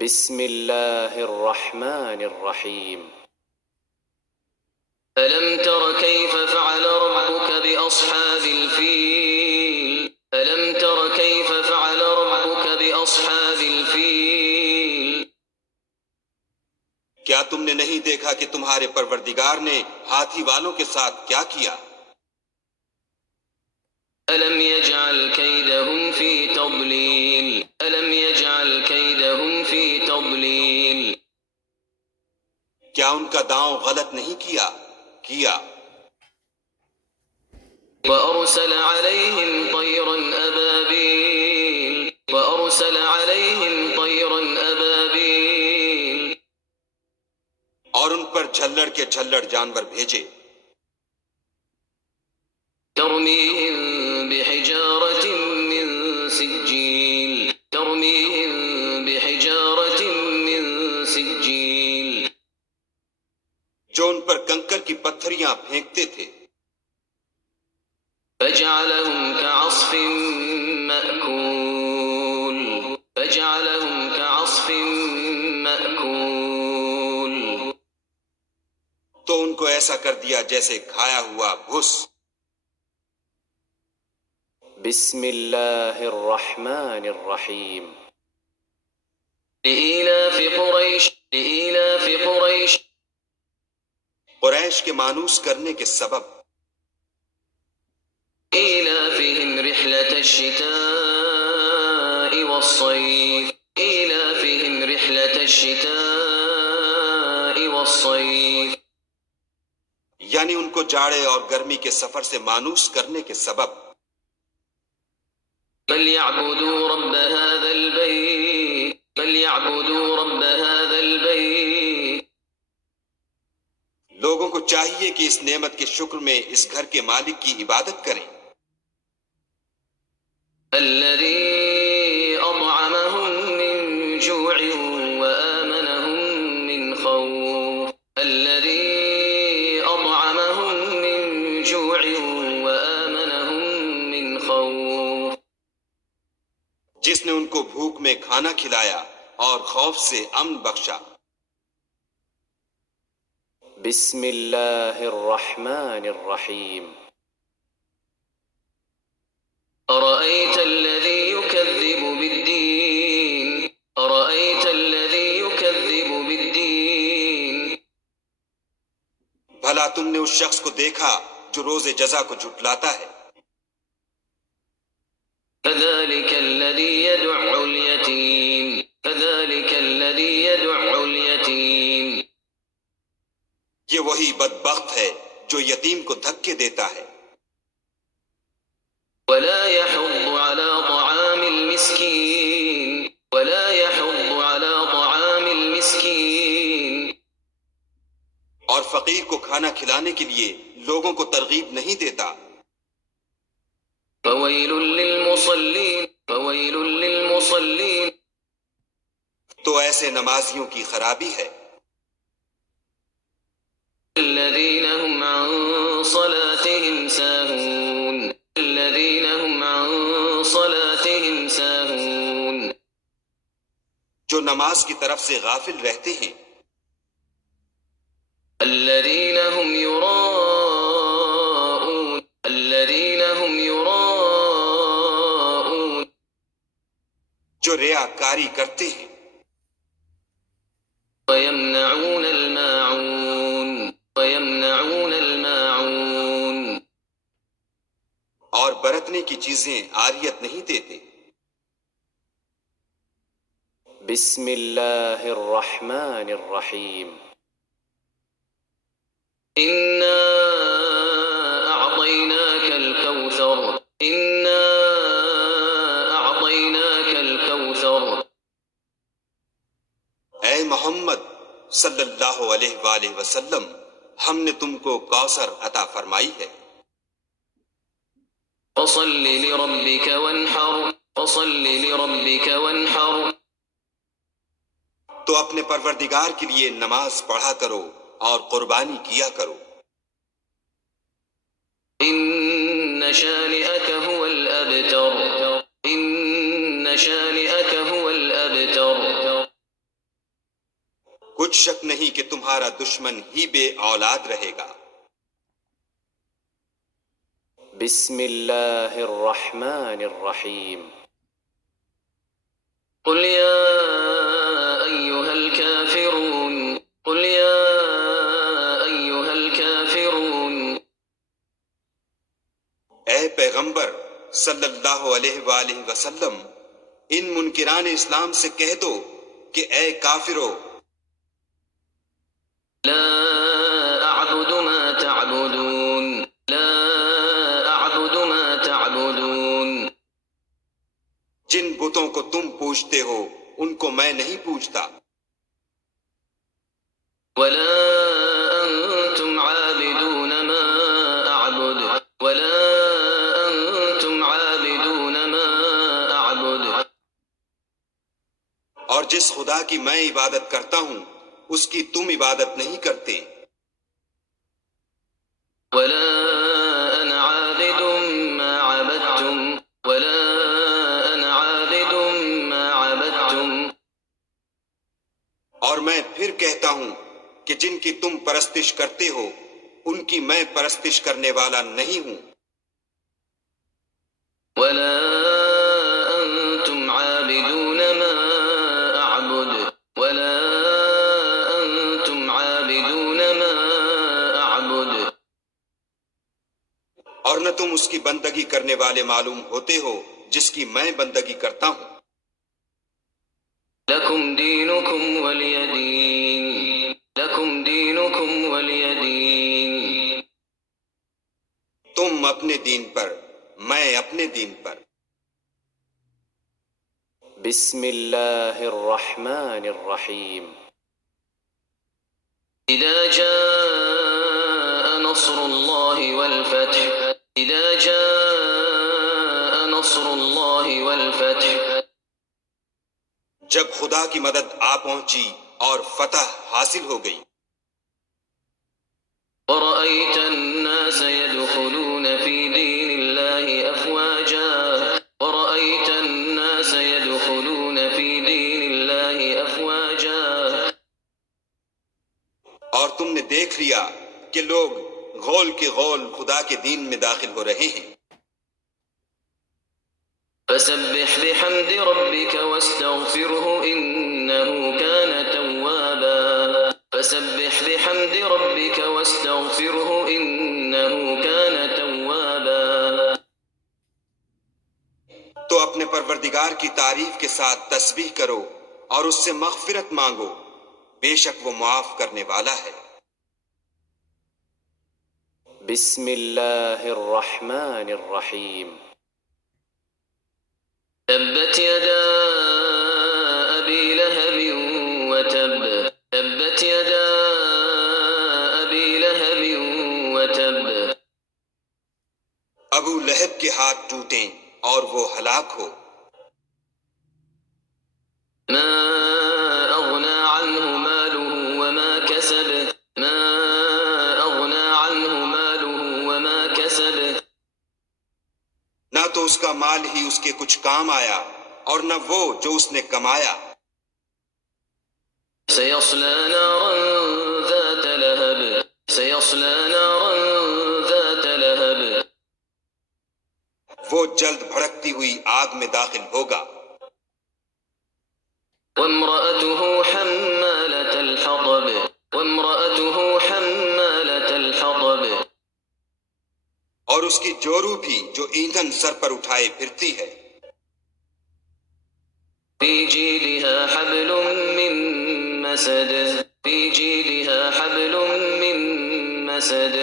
بسم اللہ الرحمن الرحیم ألم تر كيف فعل ربك بأصحاب الفيل ألم تر كيف فعل ربك بأصحاب الفيل کیا تم نے نہیں دیکھا کہ تمہارے پروردگار نے ہاتھی والوں کے ساتھ کیا کیا؟ ألم يجعل كيدهم في تضليل ألم يجعل كيدهم في تضليل کیا ان کا داؤں غلط نہیں کیا؟ وأرسل عليهم طيرا أبابيل وأرسل عليهم طيرا أبابيل اور ان پر جھلڑ کے جھلڑ جانور بھیجے، ترميهم بحجارة من سجيل ترميهم بحجارة من سجيل جو ان پر کنکر کی پتھریاں پھینکتے تھے، فجعلهم كعصف مأكول فجعلهم كعصف مأكول تو ان کو ایسا کر دیا جیسے کھایا ہوا بھس۔ بسم اللہ الرحمن الرحیم لإيلاف قريش قریش کے مانوس کرنے کے سبب، إيلافهم رحلة الشتاء والصيف إيلافهم رحلة الشتاء والصيف یعنی ان کو جاڑے اور گرمی کے سفر سے مانوس کرنے کے سبب، فليعبدوا رب هذا البيت لوگوں کو چاہیے کہ اس نعمت کے شکر میں اس گھر کے مالک کی عبادت کریں، الذي أطعمهم من جوع وآمنهم من خوف الذي أطعمهم من جوع وآمنهم من خوف جس نے ان کو بھوک میں کھانا کھلایا اور خوف سے امن بخشا۔ بسم اللہ الرحمن الرحیم أرأيت الذي يكذب بالدين أرأيت الذي يكذب بالدين بھلا تم نے اس شخص کو دیکھا جو روز جزا کو جھٹلاتا ہے؟ فذلك الذي يدع اليتيم یہ وہی بدبخت ہے جو یتیم کو دھکے دیتا ہے، ولا يحض على طعام المسكين اور فقیر کو کھانا کھلانے کے لیے لوگوں کو ترغیب نہیں دیتا۔ فويل للمصلين تو ایسے نمازیوں کی خرابی ہے، الذين هم عن صلاتهم ساهون جو نماز کی طرف سے غافل رہتے ہیں، الذين هم يراءون جو ریاکاری کرتے ہیں، ويمنعون الماعون اور برتنے کی چیزیں عاریت نہیں دیتے۔ بسم اللہ الرحمن الرحیم إنا أعطيناك الكوثر اے محمد صلی اللہ علیہ وآلہ وسلم، ہم نے تم کو کوثر عطا فرمائی ہے، فصل لربك وانحر تو اپنے پروردگار کے لیے نماز پڑھا کرو اور قربانی کیا کرو۔ إن شانئك هو الأبتر کچھ شک نہیں کہ تمہارا دشمن ہی بے اولاد رہے گا۔ بسم اللہ الرحمن الرحیم۔ قل يا أيها الكافرون قل يا أيها الكافرون اے پیغمبر صلی اللہ علیہ وآلہ وسلم، ان منکران اسلام سے کہہ دو کہ اے کافرو، لا أعبد ما تعبدون لا أعبد ما تعبدون جن بتوں کو تم پوجتے ہو ان کو میں نہیں پوجتا، ولا أنتم عابدون ما أعبد ولا أنتم عابدون ما أعبد اور جس خدا کی میں عبادت کرتا ہوں اس کی تم عبادت نہیں کرتے، ولا أنا عابد ما عبدتم ولا أنا عابد ما عبدتم اور میں پھر کہتا ہوں کہ جن کی تم پرستش کرتے ہو ان کی میں پرستش کرنے والا نہیں ہوں، ولا أنتم عابدون ما أعبد ولا أنتم عابدون ما أعبد اور نہ تم اس کی بندگی کرنے والے معلوم ہوتے ہو جس کی میں بندگی کرتا ہوں۔ لكم دينكم ولي دين لكم دينكم ولي دين تم اپنے دین پر، میں اپنے دین پر۔ بسم اللہ الرحمن الرحیم۔ إذا جاء نصر الله والفتح إذا جاء نصر الله والفتح جب خدا کی مدد آ پہنچی اور فتح حاصل ہو گئی، ورأيت الناس يدخلون في دين الله أفواجا ورأيت الناس يدخلون في دين الله أفواجا اور تم نے دیکھ لیا کہ لوگ غول کے غول خدا کے دین میں داخل ہو رہے ہیں، فسبح بحمد ربك واستغفره إنه كان توابا فسبح بحمد ربك واستغفره إنه كان توابا تو اپنے پروردگار کی تعریف کے ساتھ تسبیح کرو اور اس سے مغفرت مانگو، بے شک وہ معاف کرنے والا ہے۔ بسم اللہ الرحمن الرحیم۔ تبت يدا أبي لهب وتب تبت يدا أبي لهب وتب ابو لہب کے ہاتھ ٹوٹیں اور وہ ہلاک ہو، ما أغنى عنه ماله وما كسب ما أغنى عنه ماله وما كسب نہ تو اس کا مال ہی اس کے کچھ کام آیا اور نہ وہ جو اس نے کمایا، سيصلى نارا ذات لهب سيصلى نارا ذات لهب وہ جلد بھڑکتی ہوئی آگ میں داخل ہوگا، وامرأته حمالة الحطب وامرأته حمالة الحطب اور اس کی جورو بھی جو ایندھن سر پر اٹھائے پھرتی ہے، في جيدها حبل من مسد في جيدها حبل من مسد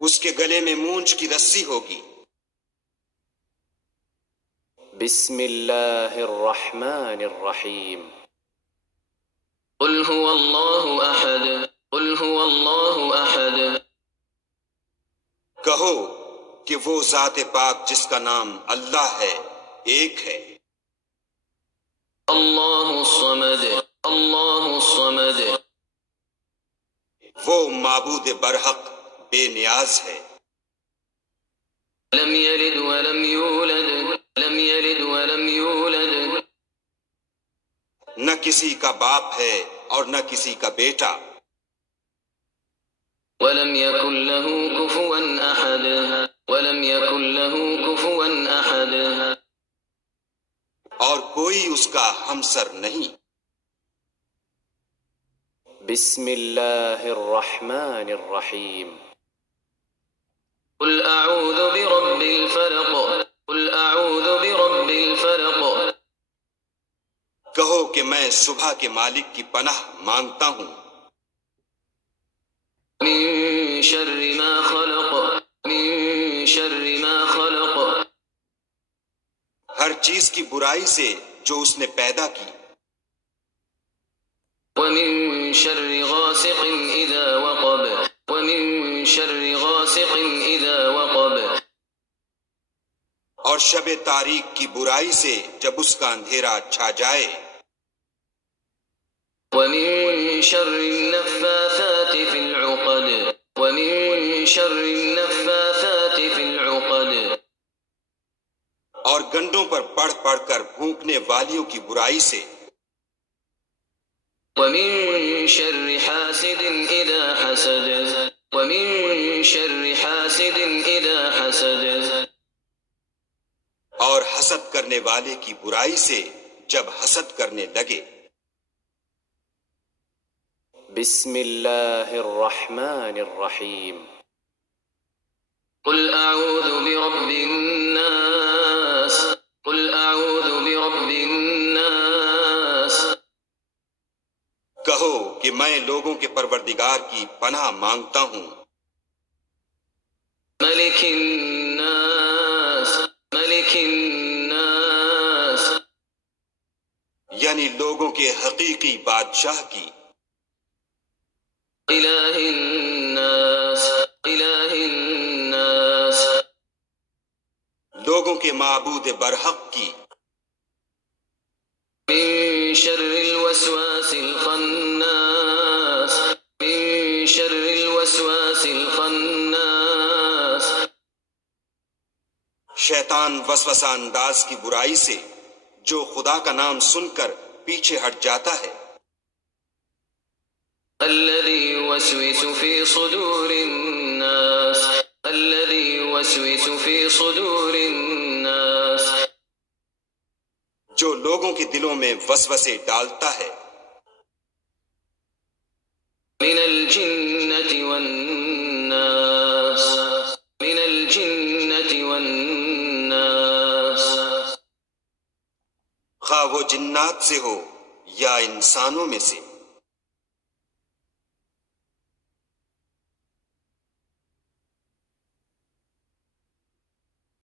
اس کے گلے میں مونچھ کی رسی ہوگی۔ بسم اللہ الرحمن الرحیم۔ قل هو الله أحد قل هو الله أحد کہو کہ وہ ذات پاک جس کا نام اللہ ہے ایک ہے، الله الصمد الله الصمد وہ معبود برحق بے نیاز ہے، لم يلد ولم يولد لم يلد ولم يولد نہ کسی کا باپ ہے اور نہ کسی کا بیٹا، ولم يكن له كفوا أحد ولم يكن له كفوا أحد اور کوئی اس کا ہمسر نہیں۔ بسم الله الرحمن الرحيم قل أعوذ برب الفلق قل أعوذ برب الفلق کہو کہ میں صبح کے مالک کی پناہ مانگتا ہوں، من شر ما خلق من شر ما خلق ہر چیز کی برائی سے جو اس نے پیدا کی، ومن شر غاسق إذا وقب ومن شر غاسق إذا وقب اور شب تاریک کی برائی سے جب اس کا اندھیرا چھا جائے، ومن شر النفاثات في العقد ومن شر النفاثات في العقد اور گنڈوں پر پڑھ پڑھ کر پھونکنے والیوں کی برائی سے، ومن شر حاسد إذا حسد ومن شر حاسد إذا حسد اور حسد کرنے والے کی برائی سے جب حسد کرنے لگے۔ بسم الله الرحمن الرحيم قل أعوذ برب الناس قل أعوذ برب الناس کہو کہ میں لوگوں کے پروردگار کی پناہ مانگتا ہوں، ملك الناس ملك الناس یعنی لوگوں کے حقیقی بادشاہ کی، إله الناس إله الناس لوگوں کے معبود برحق کی، من شر الوسواس الخناس من شر الوسواس الخناس شیطان وسوسہ انداز کی برائی سے جو خدا کا نام سن کر پیچھے ہٹ جاتا ہے، الذي يوسوس في صدور الناس الذي يوسوس في صدور الناس جو لوگوں کے دلوں میں وسوسے ڈالتا ہے، من الجنة والناس من الجنة والناس خواہ وہ جنات سے ہو یا انسانوں میں سے۔